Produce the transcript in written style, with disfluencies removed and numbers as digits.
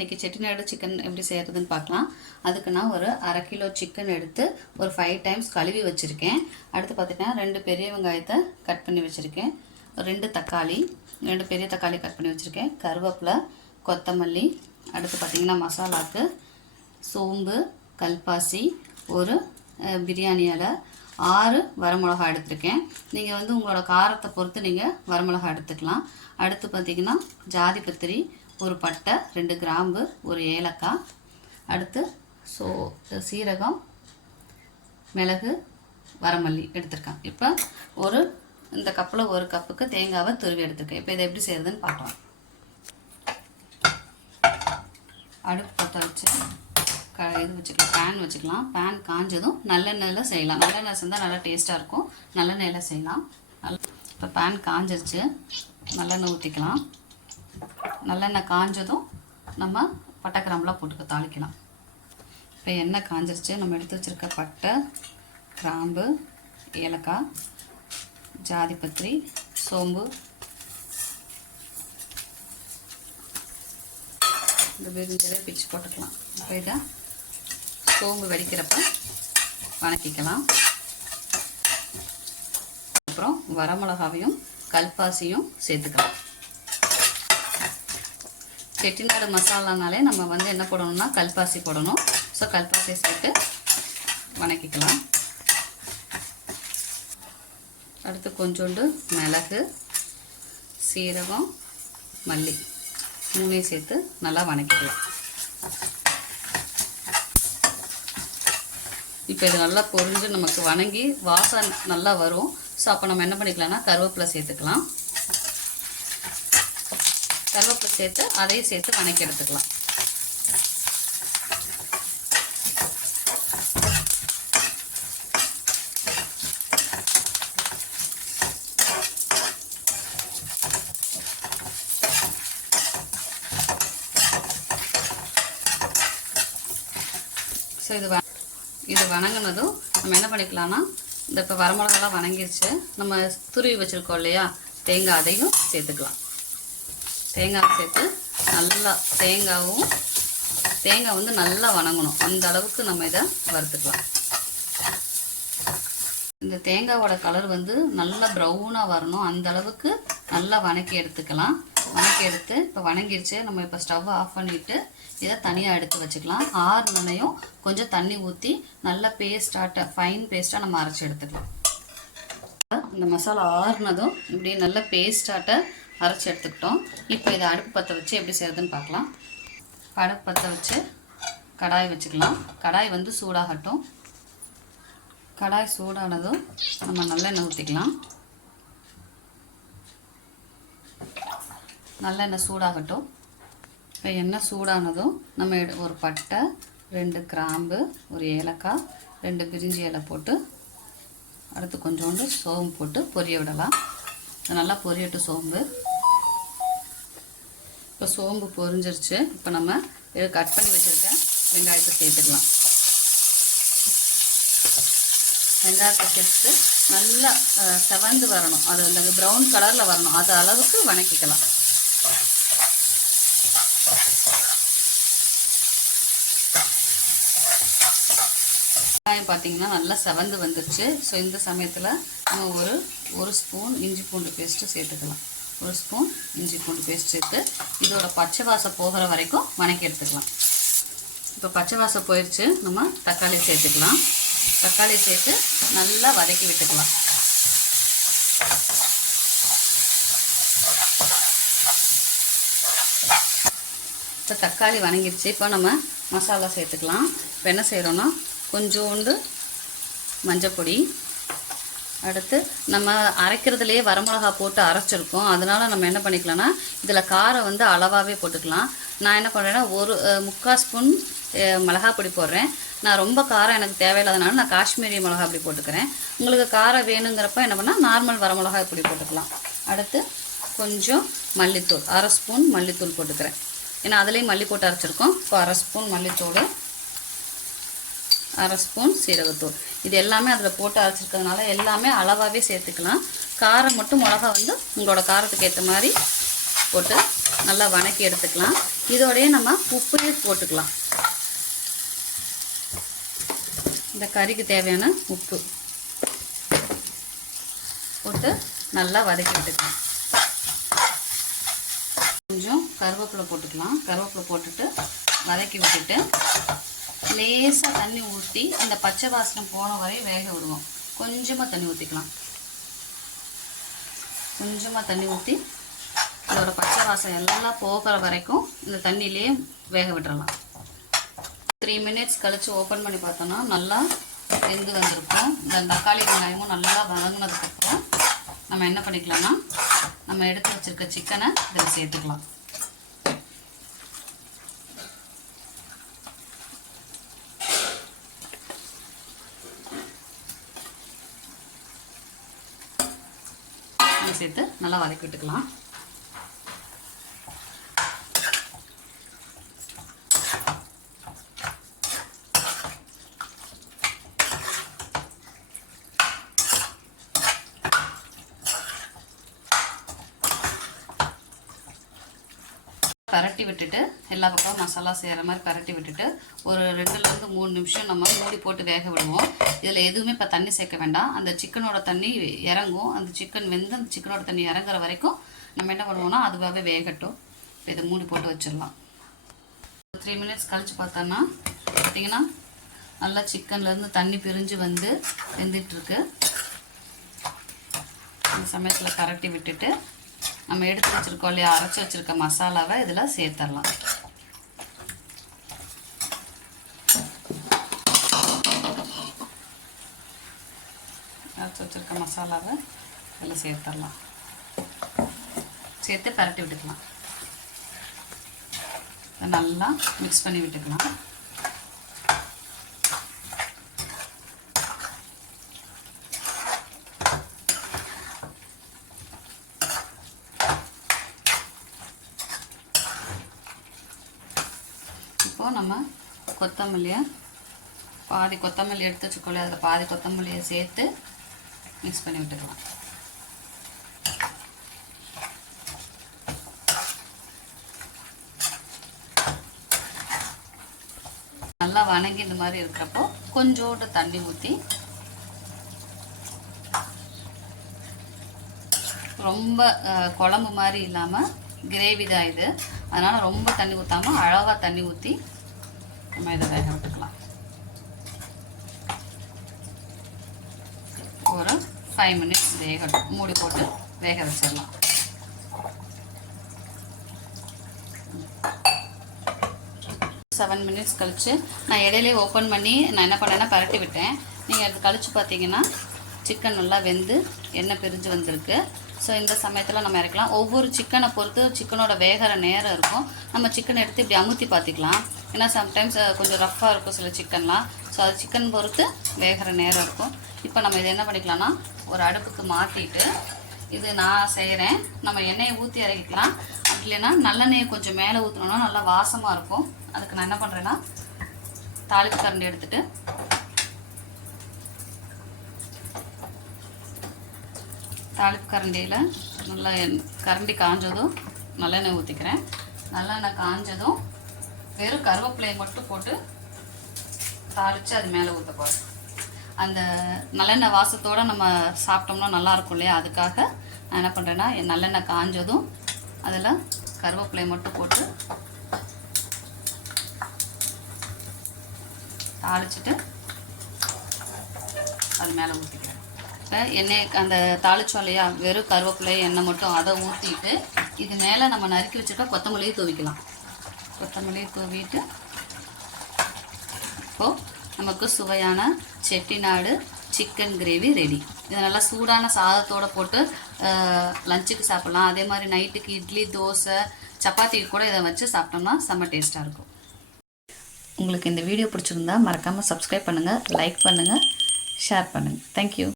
இன்றைக்கி செட்டிநாடு சிக்கன் எப்படி செய்கிறதுன்னு பார்க்கலாம். அதுக்கு நான் ஒரு 1/2 கிலோ சிக்கன் எடுத்து ஒரு 5 டைம்ஸ் கழுவி வச்சுருக்கேன். அடுத்து பார்த்திங்கன்னா 2 பெரிய வெங்காயத்தை கட் பண்ணி வச்சுருக்கேன். 2 தக்காளி, 2 பெரிய தக்காளி கட் பண்ணி வச்சுருக்கேன். கருவேப்பிலை, கொத்தமல்லி. அடுத்து பார்த்திங்கன்னா மசாலாவுக்கு சோம்பு, கல்பாசி, ஒரு பிரியாணி இலை, 6 வரமிளகா எடுத்திருக்கேன். நீங்கள் வந்து உங்களோட காரத்தை பொறுத்து நீங்கள் வரமிளகா எடுத்துக்கலாம். அடுத்து பார்த்திங்கன்னா ஜாதி பத்திரி, ஒரு பட்டை, 2 கிராம்பு, ஒரு ஏலக்காய். அடுத்து சீரகம், மிளகு, வரமல்லி எடுத்திருக்கேன். இப்போ இந்த கப்பில் 1 கப்புக்கு தேங்காவை துருவி எடுத்திருக்கேன். இப்போ இதை எப்படி செய்கிறதுன்னு பார்க்கலாம். அடுப்பு பற்ற வச்சு இது வச்சுக்கலாம், பேன் வச்சுக்கலாம். பேன் காஞ்சதும் நல்லெண்ணெயில் செய்யலாம். நல்லெண்ணெய் செஞ்சால் நல்லா டேஸ்ட்டாக இருக்கும். நல்லெண்ணெயில் செய்யலாம். இப்போ பேன் காஞ்சிருச்சு, நல்லெண்ணெய் ஊற்றிக்கலாம். நல்லெண்ணெய் காஞ்சதும் நம்ம பட்டை கிராம்பெலாம் போட்டுக்க தாளிக்கலாம். இப்போ எண்ணெய் காஞ்சிருச்சு. நம்ம எடுத்து வச்சுருக்க பட்டை, கிராம்பு, ஏலக்காய், ஜாதிபத்திரி, சோம்பு, இந்த பிரிஞ்சதை பிச்சு போட்டுக்கலாம். இப்போ இதை சோம்பு வெடிக்கிறப்ப வணக்கிக்கலாம். அப்புறம் வரமிளகாவையும் கல்பாசியும் சேர்த்துக்கலாம். செட்டிநாடு மசாலானாலே நம்ம வந்து என்ன போடணும்னா கல்பாசி போடணும். ஸோ கல்பாசியை சேர்த்து வணக்கிக்கலாம். அடுத்து கொஞ்சோண்டு மிளகு, சீரகம், மல்லி 3 சேர்த்து நல்லா வணக்கிக்கலாம். இப்போ இது நல்லா பொரிஞ்சு நமக்கு வணங்கி வாசம் நல்லா வரும். ஸோ அப்போ நம்ம என்ன பண்ணிக்கலாம்னா கருவேப்பிலை சேர்த்துக்கலாம். கருவேப்பிலை சேர்த்து அதையும் சேர்த்து வணக்கி எடுத்துக்கலாம். ஸோ இது வணங்கினதும் நம்ம என்ன பண்ணிக்கலாம்னா இந்த இப்போ வரமிளகாலாம் வணங்கிருச்சு. நம்ம துருவி வச்சுருக்கோம் இல்லையா தேங்காய், அதையும் சேர்த்துக்கலாம். தேங்காய் சேர்த்து நல்லா தேங்காய் வந்து நல்லா வணங்கணும். அந்த அளவுக்கு நம்ம இதை வறுத்துக்கலாம். இந்த தேங்காயோட கலர் வந்து நல்லா ப்ரௌனாக வரணும். அந்த அளவுக்கு நல்லா வணக்கி எடுத்துக்கலாம். வணக்கி எடுத்து இப்போ வணங்கிருச்சு. நம்ம இப்போ ஸ்டவ் ஆஃப் பண்ணிவிட்டு இதை தனியாக எடுத்து வச்சுக்கலாம். 6 நிலையும் கொஞ்சம் தண்ணி ஊற்றி நல்லா ஃபைன் பேஸ்ட்டாக நம்ம அரைச்சி எடுத்துக்கலாம். இந்த மசாலா ஆறுனதும் இப்படி நல்ல பேஸ்ட்டாட்ட அரைச்சி எடுத்துக்கிட்டோம். இப்போ இதை அடுப்பு பற்ற வச்சு எப்படி செய்கிறதுன்னு பார்க்கலாம். அடுப்பு பற்ற வச்சு கடாய் வச்சுக்கலாம். கடாய் வந்து சூடாகட்டும். கடாய் சூடானதும் நம்ம நல்லெண்ணெய் ஊற்றிக்கலாம். நல்லெண்ணெய் சூடாகட்டும். இப்போ எண்ணெய் சூடானதும் நம்ம ஒரு பட்டை, 2 கிராம்பு, ஒரு ஏலக்காய், 2 பிரிஞ்சி இலை போட்டு அடுத்து கொஞ்சோண்டு சோம்பு போட்டு பொரிய விடலாம். நல்லா பொரியட்டும் சோம்பு. இப்போ சோம்பு பொரிஞ்சிருச்சு. இப்போ நம்ம இதை கட் பண்ணி வச்சுருக்க வெங்காயத்தை சேர்த்துக்கலாம். வெங்காயத்தை சேர்த்து நல்லா செவந்து வரணும். அது அந்த ப்ரௌன் கலரில் வரணும். அது அளவுக்கு வணக்கிக்கலாம். வெங்காயம் பார்த்திங்கன்னா நல்லா செவந்து வந்துருச்சு. ஸோ இந்த சமயத்தில் நம்ம ஒரு ஸ்பூன் இஞ்சி பூண்டு பேஸ்ட்டு சேர்த்துக்கலாம். 1 ஸ்பூன் இஞ்சி பூண்டு பேஸ்ட் சேர்த்து இதோட பச்சை வாசம் போகிற வரைக்கும் வணக்கி எடுத்துக்கலாம். இப்போ பச்சை வாசம் போயிடுச்சு. நம்ம தக்காளி சேர்த்துக்கலாம். தக்காளி சேர்த்து நல்லா வதக்கி விட்டுக்கலாம். இப்போ தக்காளி வணங்கிடுச்சு. இப்போ நம்ம மசாலா சேர்த்துக்கலாம். இப்போ என்ன செய்கிறோன்னா கொஞ்சோண்டு மஞ்சப்பொடி, அடுத்து நம்ம அரைக்கிறதுலையே வரமிளகா போட்டு அரைச்சிருக்கோம். அதனால் நம்ம என்ன பண்ணிக்கலாம்னா இதில் காரம் வந்து அளவாகவே போட்டுக்கலாம். நான் என்ன பண்ணுறேன்னா 1/4 ஸ்பூன் மிளகா பொடி போடுறேன். நான் ரொம்ப காரம் எனக்கு தேவையில்லாதனால நான் காஷ்மீரி மிளகா பொடி போட்டுக்கிறேன். உங்களுக்கு காரம் வேணுங்கிறப்ப என்ன பண்ணால் நார்மல் வரமிளகா பொடி போட்டுக்கலாம். அடுத்து கொஞ்சம் மல்லித்தூள், 1/2 ஸ்பூன் மல்லித்தூள் போட்டுக்கிறேன். ஏன்னா அதுலேயும் மல்லி போட்டு அரைச்சிருக்கோம். இப்போ 1/2 ஸ்பூன் மல்லித்தூள், 1/2 ஸ்பூன் சீரகத்தூள். இது எல்லாமே அதில் போட்டு அரைச்சிருக்கிறதுனால எல்லாமே அளவாகவே சேர்த்துக்கலாம். காரம் மட்டும் மிளகா வந்து உங்களோட காரத்துக்கு ஏற்ற மாதிரி போட்டு நல்லா வணக்கி எடுத்துக்கலாம். இதோடயே நம்ம உப்பையும் போட்டுக்கலாம். இந்த கறிக்கு தேவையான உப்பு போட்டு நல்லா வதக்கி விட்டுக்கலாம். கொஞ்சம் கருவேப்பிலை போட்டுக்கலாம். கருவேப்பிலை போட்டுட்டு வதக்கி விட்டுட்டு லேசாக தண்ணி ஊற்றி அந்த பச்சை வாசனை போன வரை வேக விடுவோம். கொஞ்சமாக தண்ணி ஊற்றிக்கலாம். கொஞ்சமாக தண்ணி ஊற்றி அதோட பச்சை வாசனை எல்லாம் போகிற வரைக்கும் இந்த தண்ணியிலேயே வேக விட்டுறலாம். 3 மினிட்ஸ் கழித்து ஓப்பன் பண்ணி பார்த்தோன்னா நல்லா வெந்து வந்திருக்கும். இந்த தக்காளி வெங்காயமும் நல்லா வதங்கினதுக்கப்புறம் நம்ம என்ன பண்ணிக்கலாம்னா நம்ம எடுத்து வச்சுருக்க சிக்கனை இதில் சேர்த்துக்கலாம். சேர்த்து நல்லா வதக்கி விட்டுக்கலாம். பரட்டி விட்டுட்டு எல்லா பக்கம் மசாலா செய்கிற மாதிரி பரட்டி விட்டுட்டு ஒரு 2லேருந்து 3 நிமிஷம் நம்ம மூடி போட்டு வேக விடுவோம். இதில் எதுவுமே இப்போ தண்ணி சேர்க்க வேண்டாம். அந்த சிக்கனோட தண்ணி இறங்கும். அந்த சிக்கன் வெந்து அந்த சிக்கனோட தண்ணி இறங்குற வரைக்கும் நம்ம என்ன பண்ணுவோம்னா அதுவாகவே வேகட்டும். இதை மூடி போட்டு வச்சிடலாம். 3 மினிட்ஸ் கழித்து பார்த்தோன்னா பார்த்திங்கன்னா நல்லா சிக்கன்லேருந்து தண்ணி பிரிஞ்சு வந்து வெந்துட்டுருக்கு. அந்த சமயத்தில் பரட்டி விட்டுட்டு நம்ம எடுத்து வச்சுருக்கோம் இல்லையா, அரைச்சி வச்சுருக்க மசாலாவை இதில் சேர்த்துடலாம். அரைச்சி வச்சுருக்க மசாலாவை இதில் சேர்த்துடலாம். சேர்த்து பரட்டி விட்டுக்கலாம். நல்லா மிக்ஸ் பண்ணி விட்டுக்கலாம். இப்போது நம்ம பாதி கொத்தமல்லி எடுத்து வச்சுக்கோல, அதில் பாதி கொத்தமல்லியை சேர்த்து மிக்ஸ் பண்ணி விட்டுக்கலாம். நல்லா வணங்கி இந்த மாதிரி இருக்கிறப்போ கொஞ்சோண்டு தண்ணி ஊற்றி, ரொம்ப குழம்பு மாதிரி இல்லாமல் கிரேவி தான் இது, அதனால் ரொம்ப தண்ணி ஊற்றாமல் அளவாக தண்ணி ஊற்றி நம்ம இதை வேக விட்டுக்கலாம். ஒரு 5 மினிட்ஸ் வேகட்டும். மூடி போட்டு வேக வச்சிடலாம். செவன் மினிட்ஸ் கழித்து நான் இடையிலே ஓப்பன் பண்ணி நான் என்ன பண்ணேன்னா பரட்டி விட்டேன். நீங்கள் அது கழித்து பார்த்தீங்கன்னா சிக்கன் நல்லா வெந்து எண்ணெய் பிரிஞ்சு வந்திருக்கு. ஸோ இந்த சமயத்தில் நம்ம இறக்கலாம். ஒவ்வொரு சிக்கனை பொறுத்து சிக்கனோட வேகிற நேரம் இருக்கும். நம்ம சிக்கனை எடுத்து இப்படி அமுத்தி பார்த்துக்கலாம். ஏன்னா சம்டைம்ஸ் கொஞ்சம் ரஃப்பாக இருக்கும் சில சிக்கன்லாம். ஸோ அது சிக்கன் பொறுத்து வேகிற நேரம் இருக்கும். இப்போ நம்ம இதை என்ன பண்ணிக்கலாம்னா ஒரு அடுப்புக்கு மாற்றிட்டு, இது நான் செய்கிறேன், நம்ம எண்ணெயை ஊற்றி இறக்கிக்கலாம். அப்படி இல்லைன்னா நல்லெண்ணெயை கொஞ்சம் மேலே ஊற்றினோன்னா நல்லா வாசமாக இருக்கும். அதுக்கு நான் என்ன பண்ணுறேன்னா தாளிப்பு கரண்டி எடுத்துகிட்டு தாளிப்பு கரண்டியில் நல்லா கரண்டி காஞ்சதும் நல்லெண்ணெய் ஊற்றிக்கிறேன். நல்லெண்ணெய் காஞ்சதும் வெறும் கருவேப்பிலையை மட்டும் போட்டு தாளித்து அது மேலே ஊற்ற போகிறேன். அந்த நல்லெண்ணெய் வாசத்தோடு நம்ம சாப்பிட்டோம்னா நல்லாயிருக்கும் இல்லையா, அதுக்காக நான் என்ன பண்ணுறேன்னா நல்லெண்ணெய் காஞ்சதும் அதில் கருவேப்பிலையை மட்டும் போட்டு தாளிச்சிட்டு அது மேலே ஊற்றிக்கிறேன். இப்போ எண்ணெய் அந்த தாளிச்சோம் இல்லையா, வெறும் கருவேப்பிலை எண்ணெய் மட்டும் அதை ஊற்றிட்டு இது மேலே நம்ம நறுக்கி வச்சுருக்க கொத்தமல்லியை தூவிக்கலாம். கொத்தமல்லியை தூவிட்டு இப்போது நமக்கு சுவையான செட்டிநாடு சிக்கன் கிரேவி ரெடி. இதை நல்லா சூடான சாதத்தோடு போட்டு லஞ்சுக்கு சாப்பிட்லாம். அதே மாதிரி நைட்டுக்கு இட்லி, தோசை, சப்பாத்திக்கு கூட இதை வச்சு சாப்பிட்டோம்னா செம்ம டேஸ்ட்டாக இருக்கும். உங்களுக்கு இந்த வீடியோ பிடிச்சிருந்தா மறக்காமல் சப்ஸ்கிரைப் பண்ணுங்கள், லைக் பண்ணுங்கள், ஷேர் பண்ணுங்கள். தேங்க்யூ.